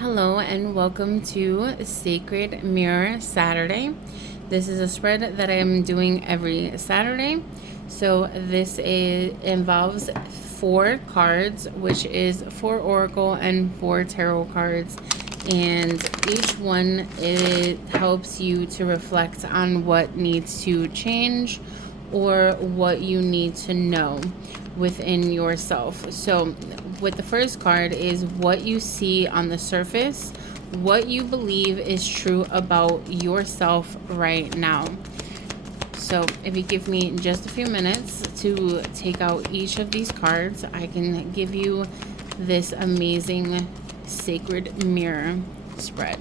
Hello and welcome to Sacred Mirror Saturday. This is a spread that I am doing every Saturday. So involves 4 cards, which is 4 oracle and 4 tarot cards. And each one, it helps you to reflect on what needs to change or what you need to know within yourself. So with the first card is what you see on the surface, what you believe is true about yourself right now. So if you give me just a few minutes to take out each of these cards, I can give you this amazing sacred mirror spread.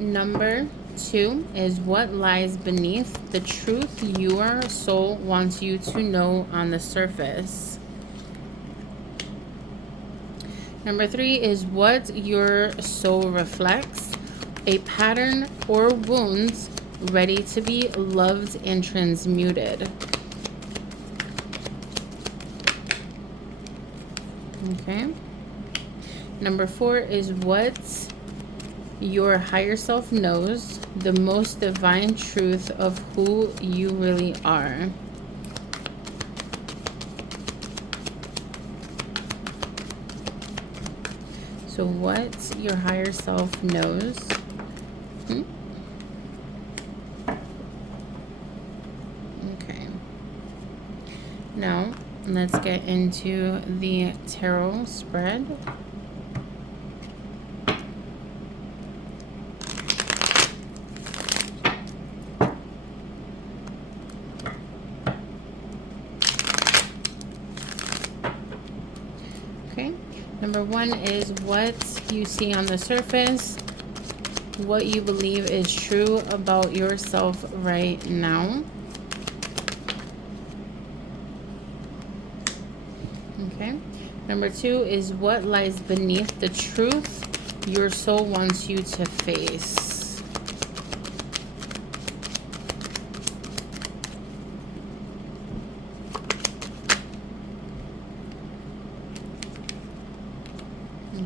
Number 2 is what lies beneath the truth your soul wants you to know on the surface. Number 3 is what your soul reflects, a pattern or wounds ready to be loved and transmuted. Okay. Number 4 is what your higher self knows, the most divine truth of who you really are. So what your higher self knows. Okay. Now, let's get into the tarot spread. Okay. Number 1 is what you see on the surface, what you believe is true about yourself right now. Okay. Number 2 is what lies beneath the truth your soul wants you to face.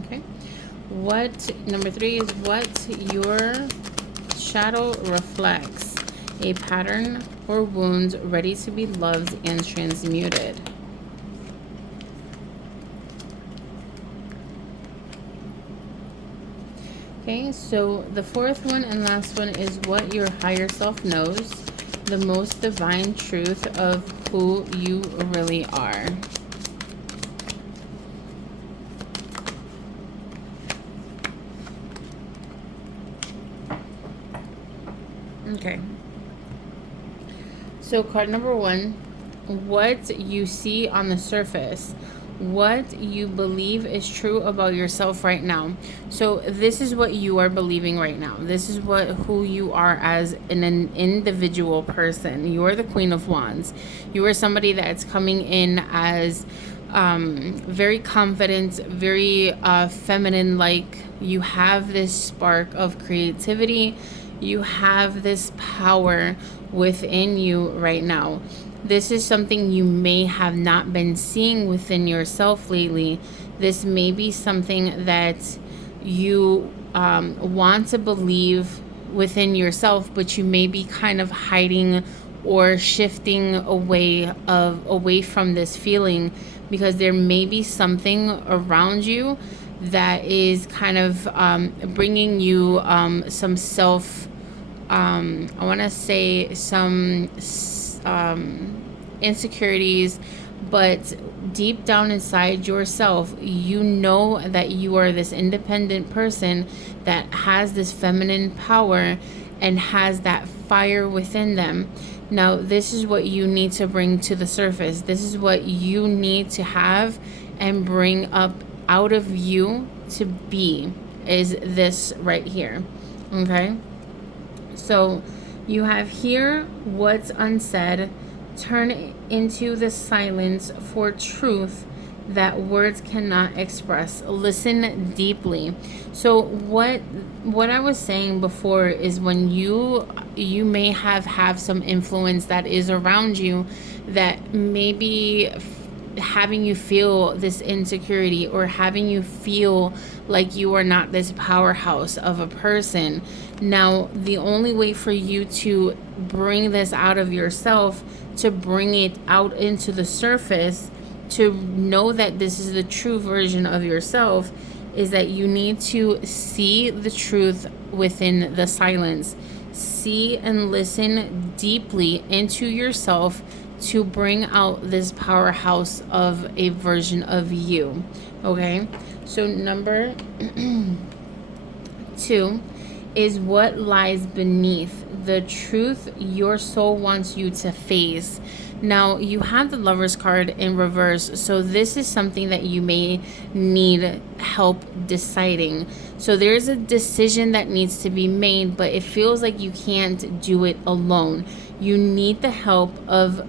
Okay. Number 3 is what your shadow reflects, a pattern or wounds ready to be loved and transmuted. Okay, so the 4th one and last one is what your higher self knows, the most divine truth of who you really are. Okay. So card number 1, what you see on the surface, what you believe is true about yourself right now. So this is what you are believing right now. This is who you are as an individual person. You are the Queen of Wands. You are somebody that's coming in as very confident, very feminine like. You have this spark of creativity. You have this power within you right now. This is something you may have not been seeing within yourself lately. This may be something that you want to believe within yourself, but you may be kind of hiding or shifting away from this feeling, because there may be something around you that is kind of bringing you some self, I want to say some insecurities, but deep down inside yourself, you know that you are this independent person that has this feminine power and has that fire within them. Now, this is what you need to bring to the surface. This is what you need to have and bring up out of you to be, is this right here. Okay? So you have here what's unsaid, turn into the silence for truth that words cannot express. Listen deeply. So what I was saying before is when you may have some influence that is around you that maybe having you feel this insecurity or having you feel like you are not this powerhouse of a person. Now, the only way for you to bring this out of yourself, to bring it out into the surface, to know that this is the true version of yourself, is that you need to see the truth within the silence. See and listen deeply into yourself to bring out this powerhouse of a version of you. Okay? So, number 2 is what lies beneath the truth your soul wants you to face. Now, you have the Lover's card in reverse, so this is something that you may need help deciding. So there's a decision that needs to be made, but it feels like you can't do it alone. You need the help of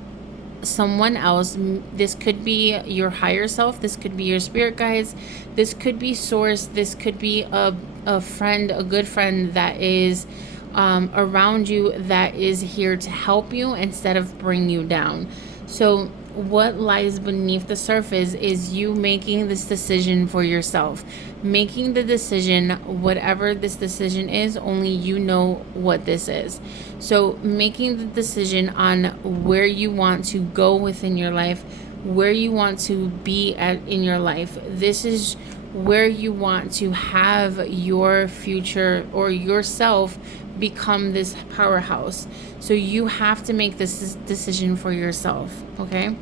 someone else. This could be your higher self, this could be your spirit guides, this could be source, this could be a friend, a good friend that is around you, that is here to help you instead of bring you down. So what lies beneath the surface is you making this decision for yourself, making the decision, whatever this decision is. Only you know what this is. So making the decision on where you want to go within your life, where you want to be at in your life. This is where you want to have your future or yourself become this powerhouse. So you have to make this decision for yourself. Okay?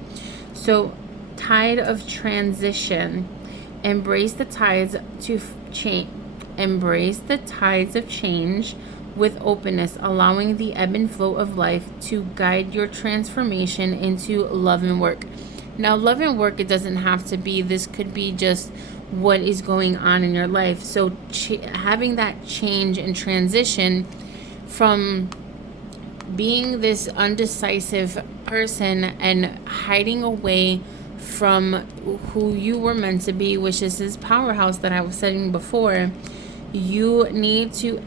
So, tide of transition. Embrace the tides to change. Embrace the tides of change with openness, allowing the ebb and flow of life to guide your transformation into love and work. Now, love and work, it doesn't have to be, this could be just what is going on in your life. So having that change and transition from being this undecisive person and hiding away from who you were meant to be, which is this powerhouse that I was saying before, you need to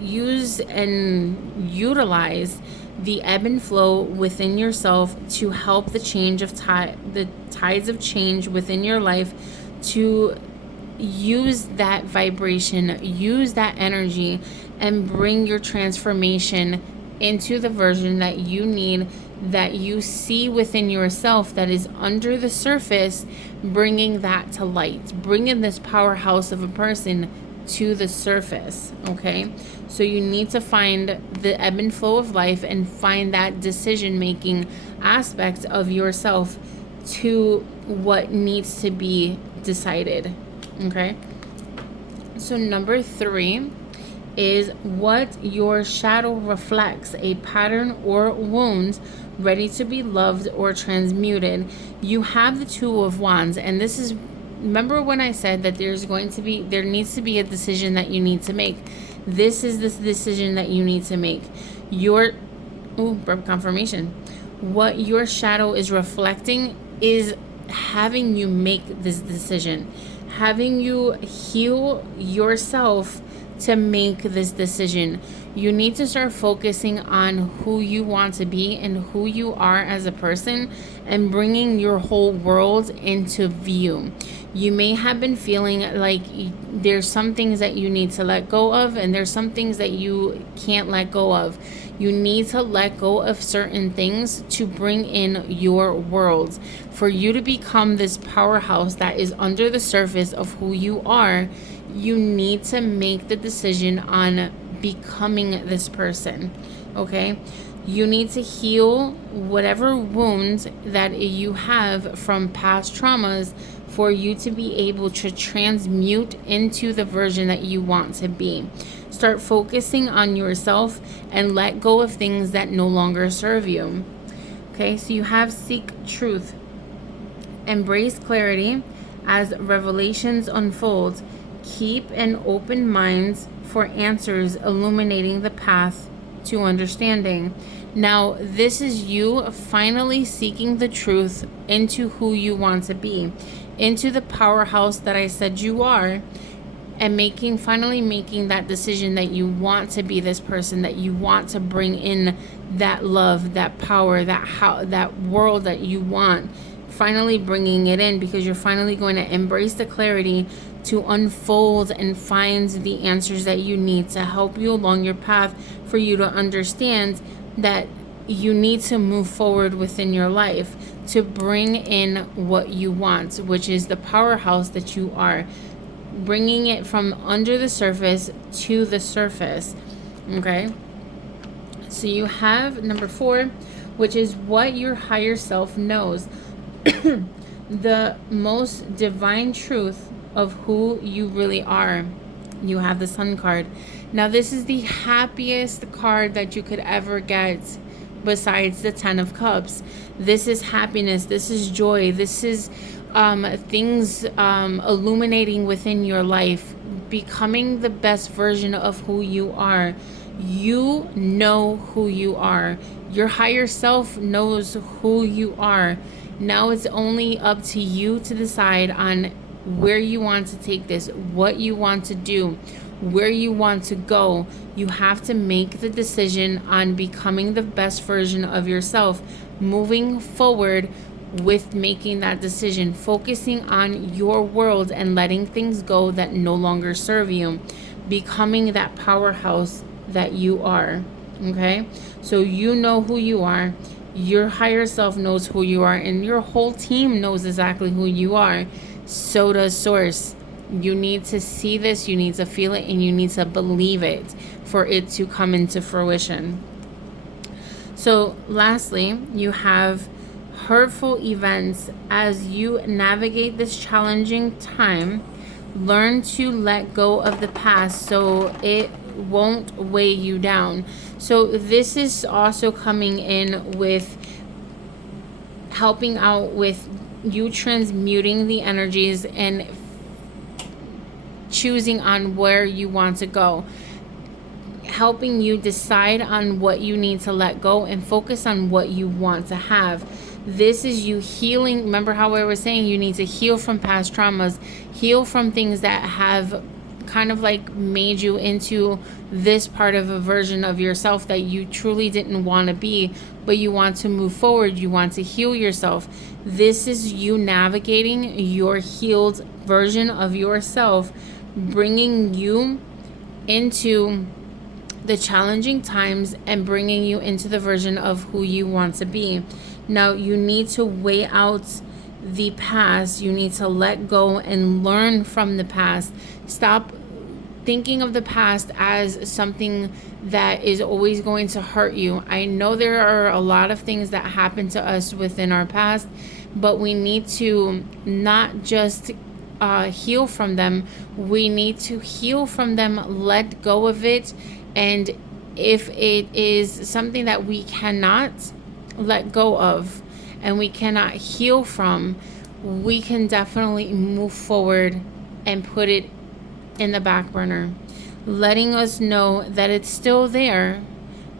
use and utilize the ebb and flow within yourself to help the change of the tides of change within your life, to use that vibration, use that energy, and bring your transformation into the version that you need, that you see within yourself that is under the surface, bringing that to light, bringing this powerhouse of a person to the surface. Okay, so you need to find the ebb and flow of life and find that decision making aspect of yourself to what needs to be decided. Okay, so number 3 is what your shadow reflects, a pattern or wound ready to be loved or transmuted. You have the Two of Wands, and this is, remember when I said that there needs to be a decision that you need to make. This is this decision that you need to make. Confirmation. What your shadow is reflecting is having you make this decision, having you heal yourself to make this decision. You need to start focusing on who you want to be and who you are as a person, and bringing your whole world into view. You may have been feeling like there's some things that you need to let go of, and there's some things that you can't let go of. You need to let go of certain things to bring in your world. For you to become this powerhouse that is under the surface of who you are, you need to make the decision on becoming this person. Okay? You need to heal whatever wounds that you have from past traumas for you to be able to transmute into the version that you want to be. Start focusing on yourself and let go of things that no longer serve you. Okay, so you have seek truth. Embrace clarity as revelations unfold. Keep an open mind for answers illuminating the path to understanding. Now, this is you finally seeking the truth into who you want to be. into the powerhouse that I said you are, and finally making that decision that you want to be this person, that you want to bring in that love, that power, that world that you want, finally bringing it in, because you're finally going to embrace the clarity to unfold and find the answers that you need to help you along your path, for you to understand that you need to move forward within your life to bring in what you want, which is the powerhouse that you are, bringing it from under the surface to the surface. Okay, so you have number 4, which is what your higher self knows. The most divine truth of who you really are. You have the Sun card. Now this is the happiest card that you could ever get, besides the 10 of Cups. This is happiness, this is joy, this is things illuminating within your life, becoming the best version of who you are. You know who you are. Your higher self knows who you are. Now it's only up to you to decide on where you want to take this, what you want to do, where you want to go. You have to make the decision on becoming the best version of yourself, moving forward with making that decision, focusing on your world and letting things go that no longer serve you, becoming that powerhouse that you are. Okay, so you know who you are, your higher self knows who you are, and your whole team knows exactly who you are. So does Source. You need to see this, you need to feel it, and you need to believe it for it to come into fruition. So lastly, you have hurtful events. As you navigate this challenging time, learn to let go of the past so it won't weigh you down. So this is also coming in with helping out with you transmuting the energies and choosing on where you want to go, helping you decide on what you need to let go and focus on what you want to have. This is you healing. Remember how I was saying you need to heal from past traumas, heal from things that have kind of like made you into this part of a version of yourself that you truly didn't want to be, but you want to move forward, you want to heal yourself. This is you navigating your healed version of yourself, bringing you into the challenging times and bringing you into the version of who you want to be. Now you need to weigh out the past. You need to let go and learn from the past. Stop thinking of the past as something that is always going to hurt you. I know there are a lot of things that happen to us within our past, but we need to not just heal from them. We need to heal from them, let go of it, and if it is something that we cannot let go of and we cannot heal from, we can definitely move forward and put it in the back burner, letting us know that it's still there,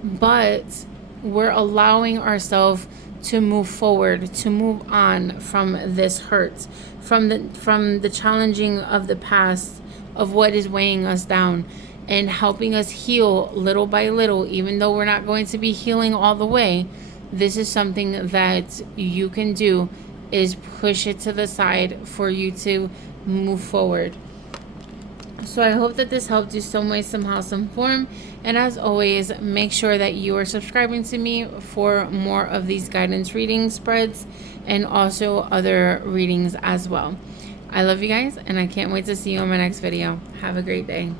but we're allowing ourselves to move forward, to move on from this hurt, from the challenging of the past, of what is weighing us down, and helping us heal little by little. Even though we're not going to be healing all the way, this is something that you can do, is push it to the side for you to move forward. So I hope that this helped you some way, somehow, some form. And as always, make sure that you are subscribing to me for more of these guidance reading spreads and also other readings as well. I love you guys, and I can't wait to see you on my next video. Have a great day.